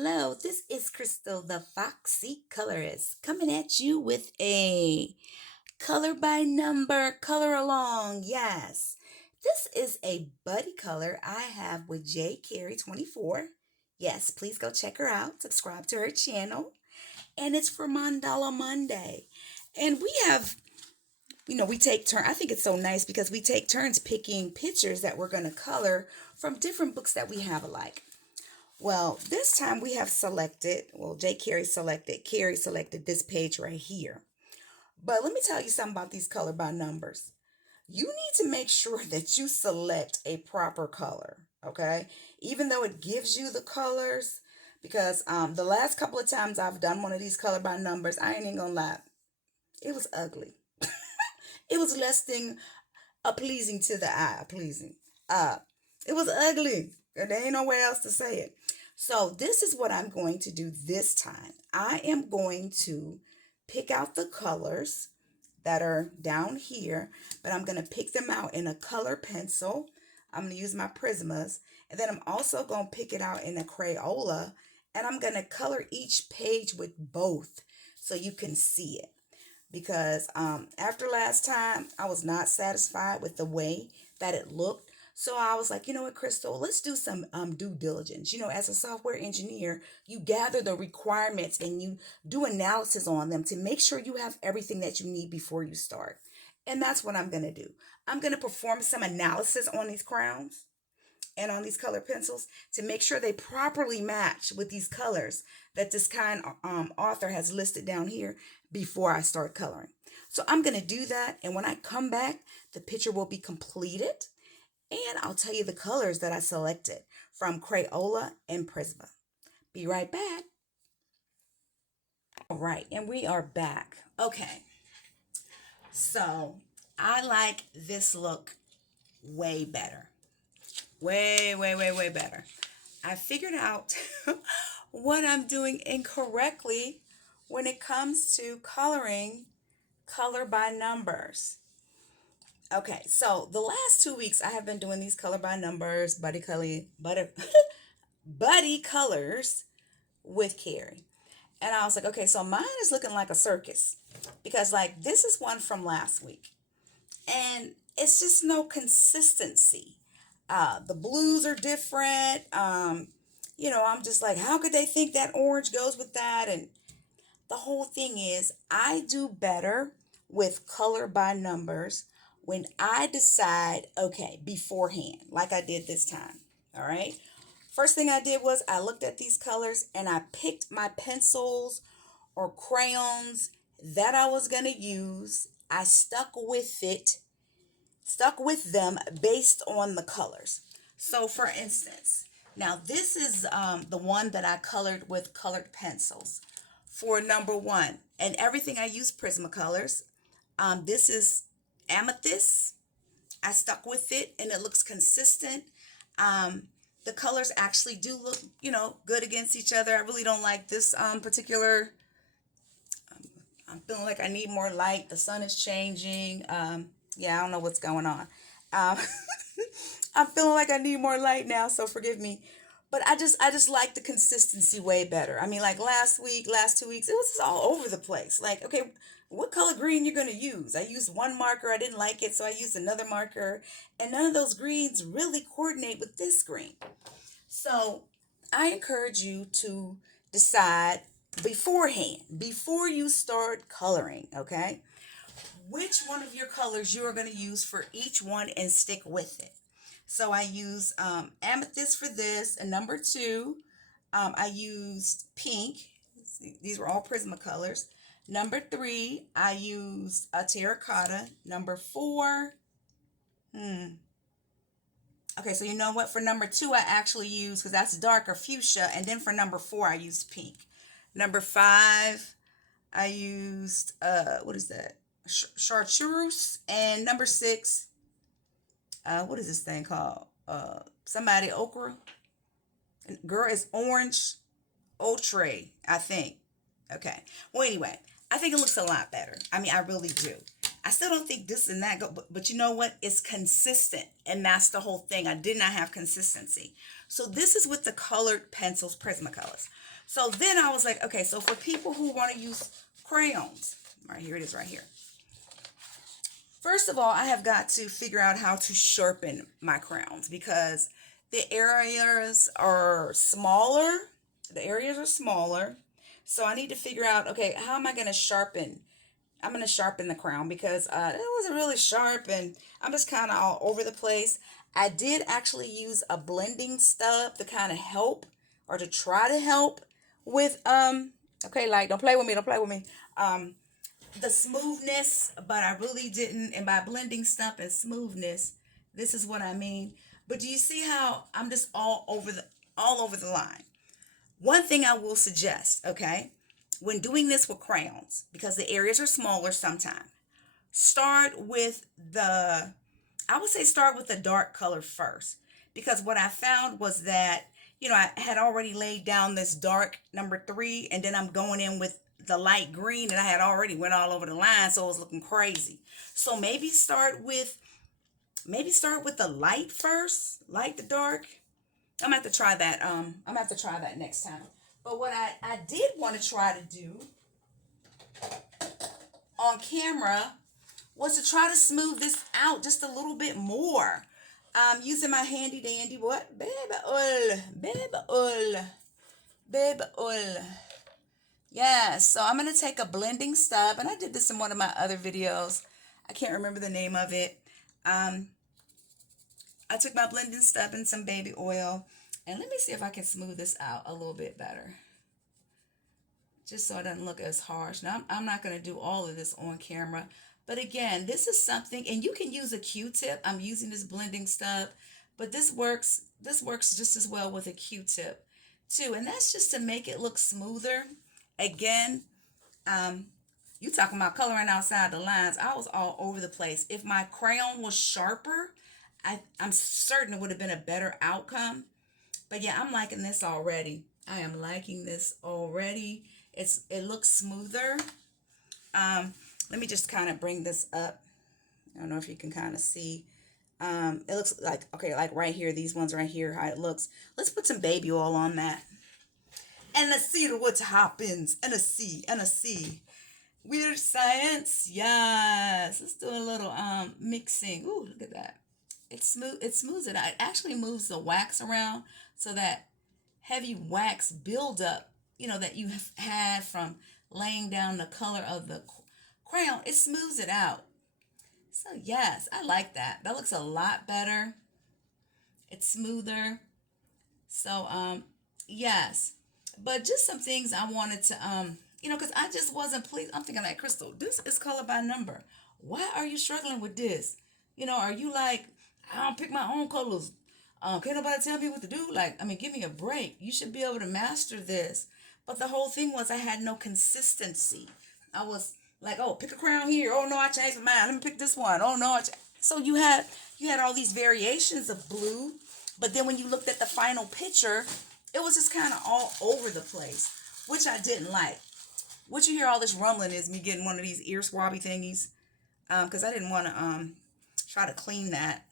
Hello, this is Crystal, the Foxy Colorist, coming at you with a color by number color along. Yes, this is a buddy color I have with J Carey 24. Yes, please go check her out, subscribe to her channel, and it's for Mandala Monday. And we have, we take turn. I think it's so nice because we take turns picking pictures that we're going to color from different books that we have alike. Well, this time we have selected, Carrie selected this page right here. But let me tell you something about these color by numbers. You need to make sure that you select a proper color, okay? Even though it gives you the colors, because the last couple of times I've done one of these color by numbers, I ain't even gonna lie, it was ugly. It was less than a pleasing to the eye, pleasing. It was ugly. There ain't no way else to say it. So this is what I'm going to do this time. I am going to pick out the colors that are down here, but I'm going to pick them out in a color pencil. I'm going to use my Prismas, and then I'm also going to pick it out in a Crayola, and I'm going to color each page with both so you can see it. Because after last time, I was not satisfied with the way that it looked. So I was like, you know what, Crystal, let's do some due diligence. As a software engineer, you gather the requirements and you do analysis on them to make sure you have everything that you need before you start. And that's what I'm going to do. I'm going to perform some analysis on these crowns and on these color pencils to make sure they properly match with these colors that this kind author has listed down here before I start coloring. So I'm going to do that, and when I come back, the picture will be completed, and I'll tell you the colors that I selected from Crayola and Prisma. Be right back. All right, and we are back. Okay, so I like this look way better. Way, way, way, way better. I figured out what I'm doing incorrectly when it comes to coloring color by numbers. Okay, so the last 2 weeks I have been doing these color by numbers, buddy colors with Carrie. And I was like, okay, so mine is looking like a circus because like this is one from last week. And it's just no consistency. The blues are different. I'm just like, how could they think that orange goes with that? And the whole thing is, I do better with color by numbers when I decide, okay, beforehand, like I did this time. All right. First thing I did was I looked at these colors and I picked my pencils or crayons that I was going to use. I stuck with them based on the colors. So for instance, now this is the one that I colored with colored pencils for number one. And everything I use Prismacolors. This is amethyst. I stuck with it and it looks consistent. Um, the colors actually do look, good against each other. I really don't like this particular. I'm feeling like I need more light. The sun is changing. Yeah, I don't know what's going on. Um, I'm feeling like I need more light now, so forgive me. But I just like the consistency way better. I mean, like last week, last 2 weeks, it was just all over the place. Like, okay, what color green you're gonna use? I used one marker, I didn't like it, so I used another marker, and none of those greens really coordinate with this green. So I encourage you to decide beforehand, before you start coloring, okay, which one of your colors you are going to use for each one and stick with it. So I use amethyst for this, and number two, I used pink. These were all Prismacolors. Number three, I used a terracotta. Number four, okay, so you know what? For number two, I actually used, because that's darker, fuchsia. And then for number four, I used pink. Number five, I used, what is that? Chartreuse. And number six, what is this thing called? Somebody okra. Girl, it's orange outre, I think. Okay. Well, anyway, I think it looks a lot better. I mean, I really do. I still don't think this and that go, but you know what? It's consistent, and that's the whole thing. I did not have consistency. So this is with the colored pencils, Prismacolors. So then I was like, okay, so for people who want to use crayons, right here it is right here. First of all, I have got to figure out how to sharpen my crayons because the areas are smaller. The areas are smaller. So I need to figure out, okay, how am I going to sharpen? I'm going to sharpen the crown because it wasn't really sharp and I'm just kind of all over the place. I did actually use a blending stub to kind of help or to try to help with, okay, like, don't play with me, don't play with me. The smoothness, but I really didn't. And by blending stuff and smoothness, this is what I mean. But do you see how I'm just all over the line? One thing I will suggest, okay, when doing this with crayons, because the areas are smaller sometimes, start with I would say start with the dark color first. Because what I found was that, I had already laid down this dark number 3, and then I'm going in with the light green, and I had already went all over the line, so it was looking crazy. So maybe start with the light first, light the dark. I'm gonna have to try that. I'm gonna have to try that next time. But what I did want to try to do on camera was to try to smooth this out just a little bit more. Using my handy dandy what? Baby oil. Baby oil. Baby oil. Yes, so I'm going to take a blending stub, and I did this in one of my other videos. I can't remember the name of it. I took my blending stub and some baby oil, and let me see if I can smooth this out a little bit better, just so it doesn't look as harsh. Now, I'm not going to do all of this on camera, but again, this is something, and you can use a Q-tip. I'm using this blending stub, but this works just as well with a Q-tip too, and that's just to make it look smoother. Again, you talking about coloring outside the lines. I was all over the place. If my crayon was sharper, I'm certain it would have been a better outcome. But yeah, I'm liking this already. I am liking this already. It looks smoother. Let me just kind of bring this up. I don't know if you can kind of see. It looks like, okay, like right here, these ones right here, how it looks. Let's put some baby oil on that. And let's see what happens. And a C. Weird science. Yes. Let's do a little mixing. Ooh, look at that. It smooths it out. It actually moves the wax around so that heavy wax buildup, that you have had from laying down the color of the crayon, it smooths it out. So yes, I like that. That looks a lot better. It's smoother. So yes. But just some things I wanted to, because I just wasn't pleased. I'm thinking like, Crystal, this is color by number. Why are you struggling with this? Are you like, I don't pick my own colors. Can't nobody tell me what to do? Like, give me a break. You should be able to master this. But the whole thing was I had no consistency. I was like, oh, pick a crayon here. Oh, no, I changed my mind. Let me pick this one. Oh, no. So you had all these variations of blue. But then when you looked at the final picture, it was just kind of all over the place, which I didn't like. What you hear all this rumbling is me getting one of these ear swabby thingies, because I didn't want to try to clean that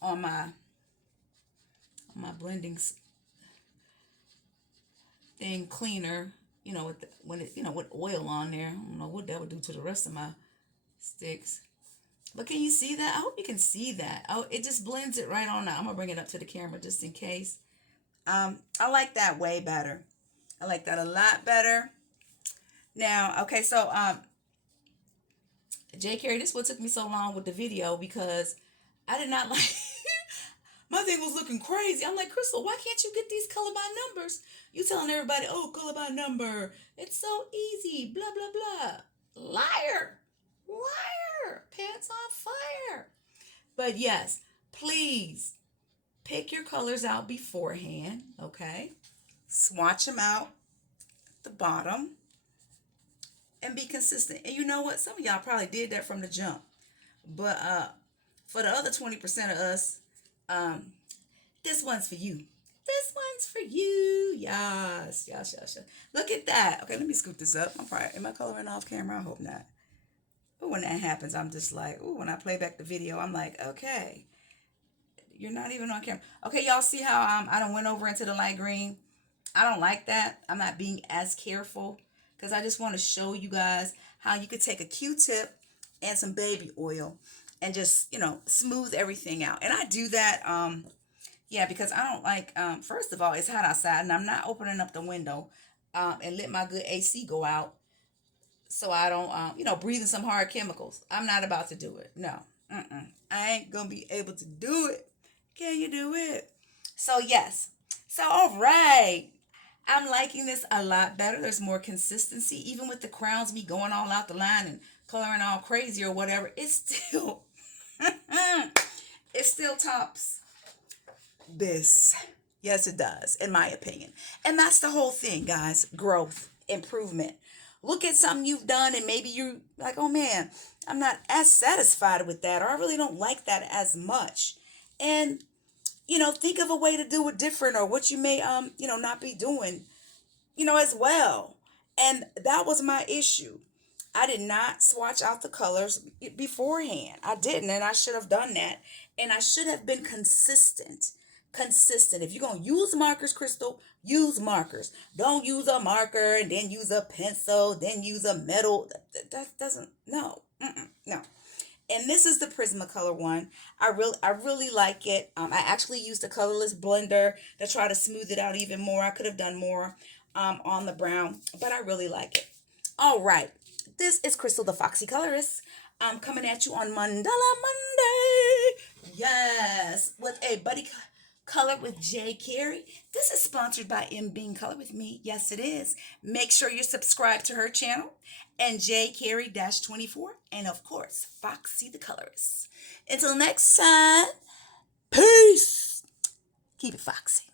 on my blending thing cleaner, with oil on there. I don't know what that would do to the rest of my sticks. But can you see that? I hope you can see that. Oh, it just blends it right on out. I'm gonna bring it up to the camera just in case. I like that way better. I like that a lot better. Now, okay, so J. Carey, this is what took me so long with the video because I did not like my thing was looking crazy. I'm like, Crystal, why can't you get these color by numbers? You telling everybody, oh, color by number. It's so easy. Blah, blah, blah. Liar. Pants on fire. But yes, please pick your colors out beforehand, okay? Swatch them out at the bottom and be consistent. And you know what? Some of y'all probably did that from the jump. But for the other 20% of us, this one's for you. This one's for you. Yes. Look at that. Okay, let me scoop this up. Am I coloring off camera? I hope not. Ooh, when that happens, I'm just like, ooh, when I play back the video, I'm like, okay, you're not even on camera. Okay, y'all see how I done went over into the light green? I don't like that. I'm not being as careful because I just want to show you guys how you could take a Q-tip and some baby oil and just, smooth everything out. And I do that, yeah, because I don't like, first of all, it's hot outside and I'm not opening up the window and let my good AC go out so I don't, breathing some hard chemicals. I'm not about to do it. No, I ain't gonna be able to do it. Can you do it? So yes. So all right. I'm liking this a lot better. There's more consistency, even with the crowns, me going all out the line and coloring all crazy or whatever. It's still, it still tops this. Yes, it does, in my opinion. And that's the whole thing, guys. Growth, improvement. Look at something you've done and maybe you're like, oh man, I'm not as satisfied with that, or I really don't like that as much. And, think of a way to do it different or what you may, not be doing, as well. And that was my issue. I did not swatch out the colors beforehand. I didn't, and I should have done that. And I should have been consistent. Consistent. If you're going to use markers, Crystal, use markers. Don't use a marker and then use a pencil, then use a metal. That doesn't, no. No. And this is the Prismacolor one. I really like it. I actually used a colorless blender to try to smooth it out even more. I could have done more on the brown, but I really like it. All right. This is Crystal the Foxy Colorist. I'm coming at you on Mandala Monday. Yes, with a buddy color with J. Carey. This is sponsored by M. Bean Color with me. Yes, it is. Make sure you're subscribed to her channel and J. Carey 24, and of course, Foxy the Colorist. Until next time, peace. Keep it foxy.